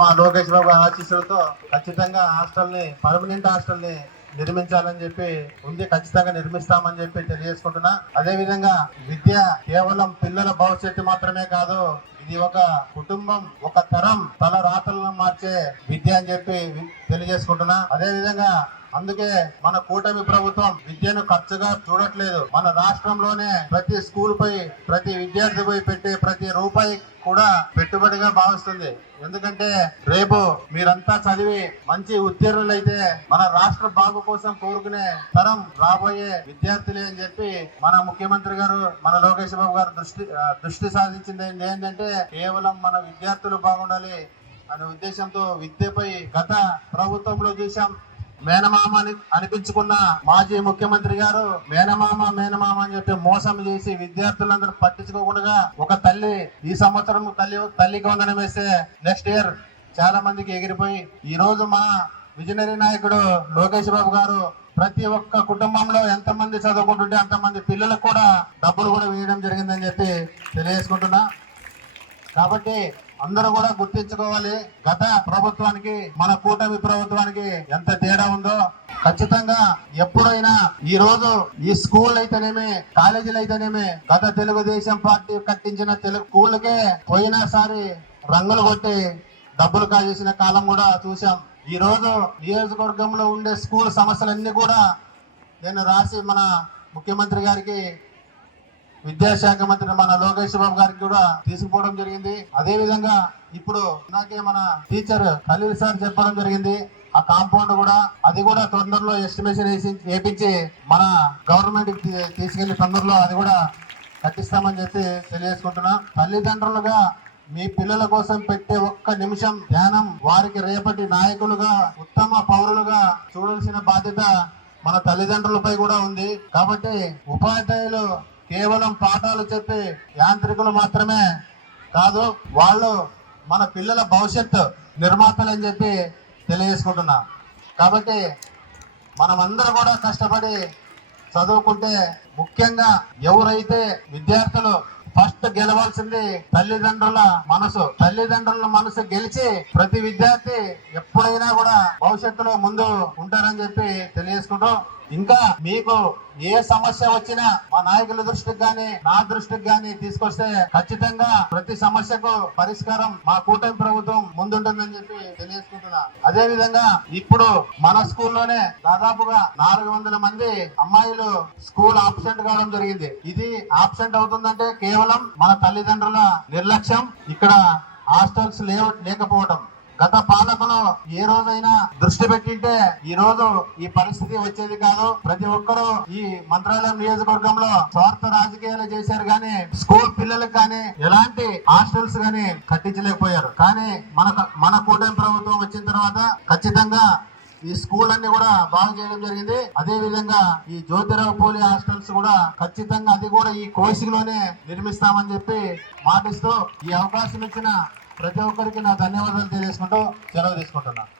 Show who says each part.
Speaker 1: మా లోకేష్ బాబు ఆశీస్సులతో ఖచ్చితంగా హాస్టల్ని పర్మనెంట్ హాస్టల్ని నిర్మించాలని చెప్పి ఉంది. ఖచ్చితంగా నిర్మిస్తామని చెప్పి తెలియజేసుకుంటున్నా. అదే విధంగా విద్య కేవలం పిల్లల భవిష్యత్తు మాత్రమే కాదు ఇది ఒక కుటుంబం ఒక తరం తల రాతలను మార్చే విద్య అని చెప్పి తెలియజేసుకుంటున్నా. అదే విధంగా అందుకే మన కూటమి ప్రభుత్వం విద్యను ఖర్చుగా చూడట్లేదు. మన రాష్ట్రంలోనే ప్రతి స్కూల్ పై ప్రతి విద్యార్థిపై పెట్టే ప్రతి రూపాయి కూడా పెట్టుబడిగా భావిస్తుంది. ఎందుకంటే రేపు మీరంతా చదివి మంచి ఉత్తీర్ణులైతే మన రాష్ట్ర బాగు కోసం కోరుకునే తరం రాబోయే విద్యార్థులే అని చెప్పి మన ముఖ్యమంత్రి గారు మన లోకేష్ బాబు గారు దృష్టి దృష్టి సాధించింది ఏంటంటే కేవలం మన విద్యార్థులు బాగుండాలి అనే ఉద్దేశంతో విద్యపై గత ప్రభుత్వంలో చూసాం మేనమామ అని అనిపించుకున్న మాజీ ముఖ్యమంత్రి గారు మేనమామ మేనమామ అని చెప్పి మోసం చేసి విద్యార్థులందరూ పట్టించుకోకుండా ఒక తల్లి ఈ సంవత్సరం తల్లి తల్లికి వందనం వేస్తే నెక్స్ట్ ఇయర్ చాలా మందికి ఎగిరిపోయి ఈ రోజు మన విజనరీ నాయకుడు లోకేష్ బాబు గారు ప్రతి ఒక్క కుటుంబంలో ఎంతమంది చదువుకుంటుంటే అంతమంది పిల్లలకు కూడా డబ్బులు కూడా వేయడం జరిగిందని చెప్పి తెలియజేసుకుంటున్నా. కాబట్టి అందరూ కూడా గుర్తించుకోవాలి. గత ప్రభుత్వానికి మన కూటమి ప్రభుత్వానికి ఎంత తేడా ఉందో ఖచ్చితంగా ఎప్పుడైనా ఈ రోజు ఈ స్కూల్ అయితేనేమి కాలేజీలు అయితేనేమి గత తెలుగుదేశం పార్టీ కట్టించిన తెలుగు స్కూళ్ళకే పోయినసారి రంగులు కొట్టి డబ్బులు కాజేసిన కాలం కూడా చూసాం ఈ రోజు నియోజకవర్గంలో ఉండే స్కూల్ సమస్యలన్నీ కూడా నేను రాసి మన ముఖ్యమంత్రి గారికి విద్యాశాఖ మంత్రి మన లోకేష్ బాబు గారికి కూడా తీసుకుపోవడం జరిగింది. అదే విధంగా ఇప్పుడు నాకే మన టీచర్ ఖలీల్ సార్ చెప్పడం జరిగింది. ఆ కాంపౌండ్ కూడా అది కూడా తొందరలో ఎస్టిమేషన్ వేసి వేపించి మన గవర్నమెంట్ తీసుకెళ్ళి తొందరలో అది కూడా కట్టిస్తామని చెప్పి తెలియజేసుకుంటున్నా. తల్లిదండ్రులుగా మీ పిల్లల కోసం పెట్టే ఒక్క నిమిషం ధ్యానం వారికి రేపటి నాయకులుగా ఉత్తమ పౌరులుగా చూడాల్సిన బాధ్యత మన తల్లిదండ్రులపై కూడా ఉంది. కాబట్టి ఉపాధ్యాయులు కేవలం పాఠాలు చెప్పి యాంత్రికులు మాత్రమే కాదు వాళ్ళు మన పిల్లల భవిష్యత్తు నిర్మాతలు అని చెప్పి తెలియజేసుకుంటున్నా. కాబట్టి మనమందరూ కూడా కష్టపడి చదువుకుంటే ముఖ్యంగా ఎవరైతే విద్యార్థులు ఫస్ట్ గెలవాల్సింది తల్లిదండ్రుల మనసు తల్లిదండ్రుల మనసు గెలిచి ప్రతి విద్యార్థి ఎప్పుడైనా కూడా భవిష్యత్తులో ముందు ఉంటారని చెప్పి తెలియజేసుకుంటూ ఇంకా మీకు ఏ సమస్య వచ్చినా మా నాయకుల దృష్టికి గాని నా దృష్టికి గాని తీసుకొస్తే ఖచ్చితంగా ప్రతి సమస్యకు పరిష్కారం మా కూటమి ప్రభుత్వం ముందుంటుందని చెప్పి తెలియజేసుకుంటున్నా. అదే విధంగా ఇప్పుడు మన స్కూల్లోనే దాదాపుగా నాలుగు వందల మంది అమ్మాయిలు స్కూల్ ఆబ్సెంట్ కావడం జరిగింది. ఇది ఆబ్సెంట్ అవుతుందంటే కేవలం మన తల్లిదండ్రుల నిర్లక్ష్యం. ఇక్కడ హాస్టల్స్ లేవ లేకపోవడం గత పాలకులు ఏ రోజైనా దృష్టి పెట్టింటే ఈ రోజు ఈ పరిస్థితి వచ్చేది కాదు. ప్రతి ఒక్కరూ ఈ మంత్రాలయం నియోజకవర్గంలో స్వార్థ రాజకీయాలు చేశారు కానీ స్కూల్ పిల్లలకు కానీ ఎలాంటి హాస్టల్స్ కానీ కట్టించలేకపోయారు. కానీ మన మన కూటమి ప్రభుత్వం వచ్చిన తర్వాత ఖచ్చితంగా ఈ స్కూల్ అన్ని కూడా బాగు చేయడం జరిగింది. అదే విధంగా ఈ జ్యోతిరావు పూలి హాస్టల్స్ కూడా ఖచ్చితంగా అది కూడా ఈ కోసిలోనే నిర్మిస్తామని చెప్పి మాటిస్తూ ఈ అవకాశం ఇచ్చిన ప్రతి ఒక్కరికి నా ధన్యవాదాలు తెలియజేసుకుంటూ సెలవు తీసుకుంటున్నాను